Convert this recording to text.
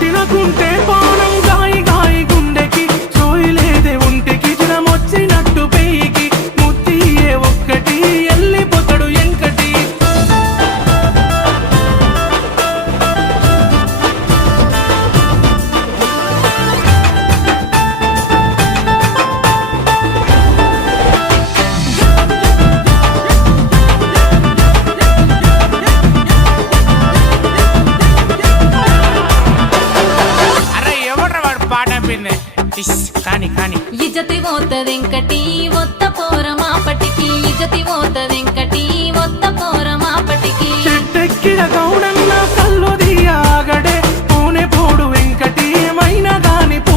తినకుంటే పానం గాయి గాయి గుండెకి సోయిలేదే ఒంటికి జ్వరమొచ్చినట్టు పెయికి ముత్తియే ఒక్కటి ఎల్లిపోతాడు ఎంకటి అరే ఎవడ్రా వాడు పాట పిన్నే కానీ కానీ ఇజ్జతి పోతదెంకటి ఒత్త పోర మాపటికి ఇజ్జతి పోతది